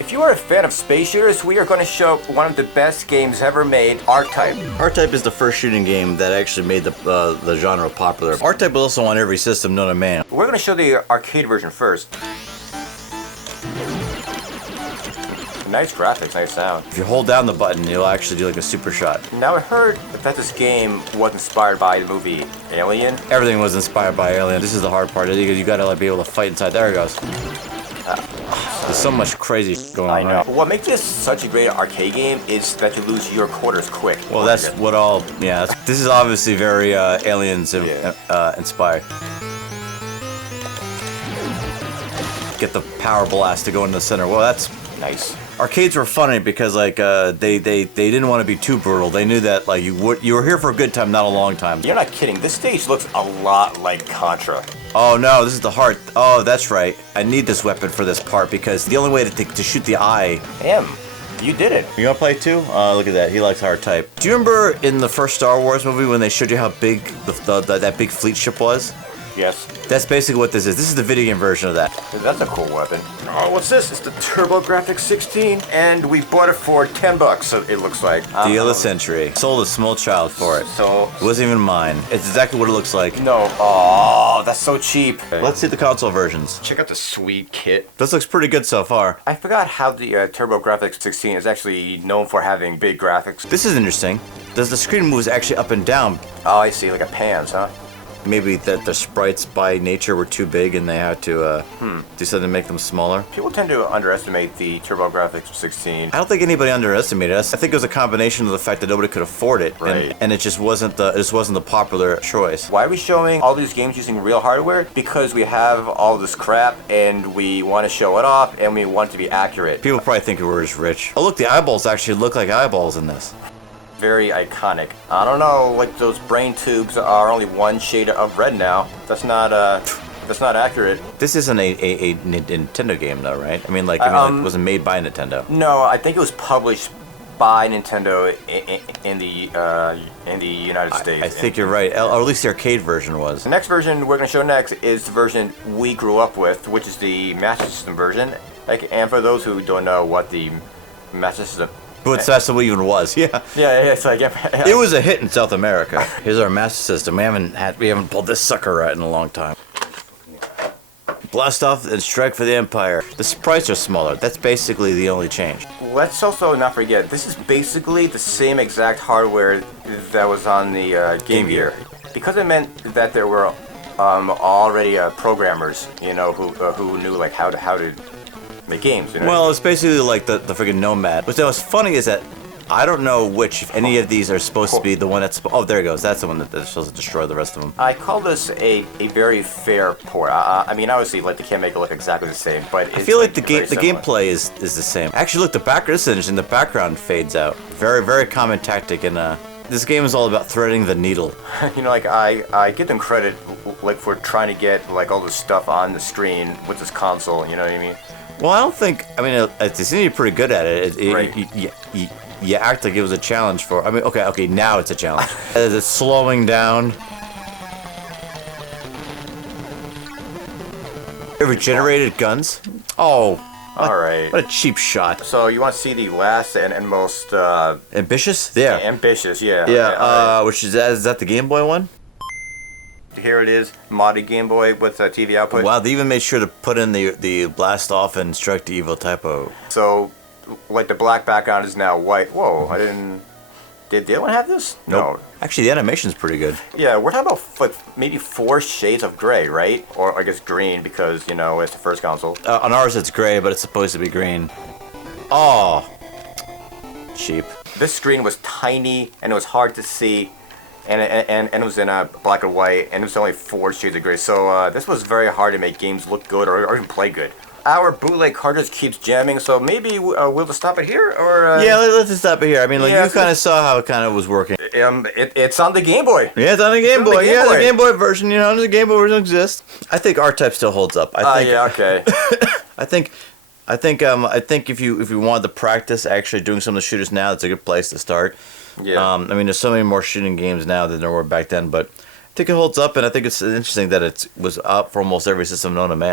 If you are a fan of space shooters, we are going to show one of the best games ever made, R-Type. R-Type is the first shooting game that actually made the genre popular. R-Type was also on every system known to man. We're going to show the arcade version first. Nice graphics, nice sound. If you hold down the button, you'll actually do like a super shot. Now I heard that this game was inspired by the movie Alien. Everything was inspired by Alien. This is the hard part, because you gotta like be able to fight inside. There it goes. There's so much crazy going on. I know. Right? What makes this such a great arcade game is that you lose your quarters quick. Well, that's what all. Yeah, this is obviously very Aliens inspired. Get the power blast to go into the center. Well, that's nice. Arcades were funny because like they didn't want to be too brutal. They knew that like you were here for a good time, not a long time. You're not kidding. This stage looks a lot like Contra. Oh no, this is the heart. Oh, that's right. I need this weapon for this part because the only way to shoot the eye. Damn, you did it. You wanna play too? Look at that. He likes hard type. Do you remember in the first Star Wars movie when they showed you how big that big fleet ship was? Yes. That's basically what this is. This is the video game version of that. That's a cool weapon. Oh, what's this? It's the TurboGrafx 16, and we bought it for $10, so it looks like. Deal of the century. Sold a small child for it. So... It wasn't even mine. It's exactly what it looks like. No. Oh, that's so cheap. Let's see the console versions. Check out the sweet kit. This looks pretty good so far. I forgot how the TurboGrafx 16 is actually known for having big graphics. This is interesting. The screen moves actually up and down. Oh, I see. Like a pans, huh? Maybe that the sprites by nature were too big and they had to do something to make them smaller. People tend to underestimate the TurboGrafx 16. I don't think anybody underestimated us. I think it was a combination of the fact that nobody could afford it, right. and it just wasn't the popular choice. Why are we showing all these games using real hardware? Because we have all this crap and we want to show it off and we want it to be accurate. People probably think we're just rich. Oh look, the eyeballs actually look like eyeballs in this. Very iconic. I don't know, like those brain tubes are only one shade of red now. That's not accurate. This isn't a Nintendo game though, right? I mean, like it wasn't made by Nintendo. No, I think it was published by Nintendo in the United States. I think you're right, or at least the arcade version was. The next version we're going to show next is the version we grew up with, which is the Master System version. Like, and for those who don't know what the Master System... But that's what it even was, yeah. Yeah, it's like... It was a hit in South America. Here's our Master System. We haven't pulled this sucker out in a long time. Blast off and strike for the Empire. The sprites are smaller. That's basically the only change. Let's also not forget, this is basically the same exact hardware that was on the Game Gear. Because it meant that there were already programmers, you know, who knew like how to make games. You know? Well, it's basically like the friggin' Nomad. What's funny is that I don't know which, if any of these are supposed to be the one that's... Oh, there it goes. That's the one that's supposed to destroy the rest of them. I call this a very fair port. I mean, obviously, like, they can't make it look exactly the same, but it's... I feel like the gameplay is the same. Actually, look, the background in the background fades out. Very, very common tactic in this game is all about threading the needle. You know, like, I give them credit, like, for trying to get, like, all this stuff on the screen with this console, you know what I mean? Well, I don't think... I mean, it seems you're pretty good at it. Right. You act like it was a challenge for... I mean, okay, now it's a challenge. It's slowing down. Regenerated guns? Oh. Alright. What a cheap shot. So, you want to see the last and most... ambitious? Yeah. Ambitious, yeah. Yeah, okay, which is that the Game Boy one? Here it is, modded Game Boy with a TV output. Wow, they even made sure to put in the blast off and strike the evil typo. So, like, the black background is now white. Whoa, I didn't... Did the other one have this? Nope. No. Actually, the animation's pretty good. Yeah, we're talking about like maybe 4 shades of gray, right? Or I guess green because, you know, it's the first console. On ours it's gray, but it's supposed to be green. Oh. Cheap. This screen was tiny and it was hard to see. And it was in black and white, and it was only 4 shades of gray. So this was very hard to make games look good or even play good. Our bootleg cartridge keeps jamming, so maybe we'll just stop it here, or... Yeah, let's just stop it here. I mean, like, yeah, you kind of saw how it kind of was working. It's on the Game Boy. Yeah, it's on the Game Boy. Yeah, the Game Boy version, you know, the Game Boy version exists. I think R-Type still holds up. I think, yeah, okay. I think if you wanted to practice actually doing some of the shooters now, it's a good place to start. Yeah. I mean, there's so many more shooting games now than there were back then, but I think it holds up, and I think it's interesting that it was up for almost every system known to man.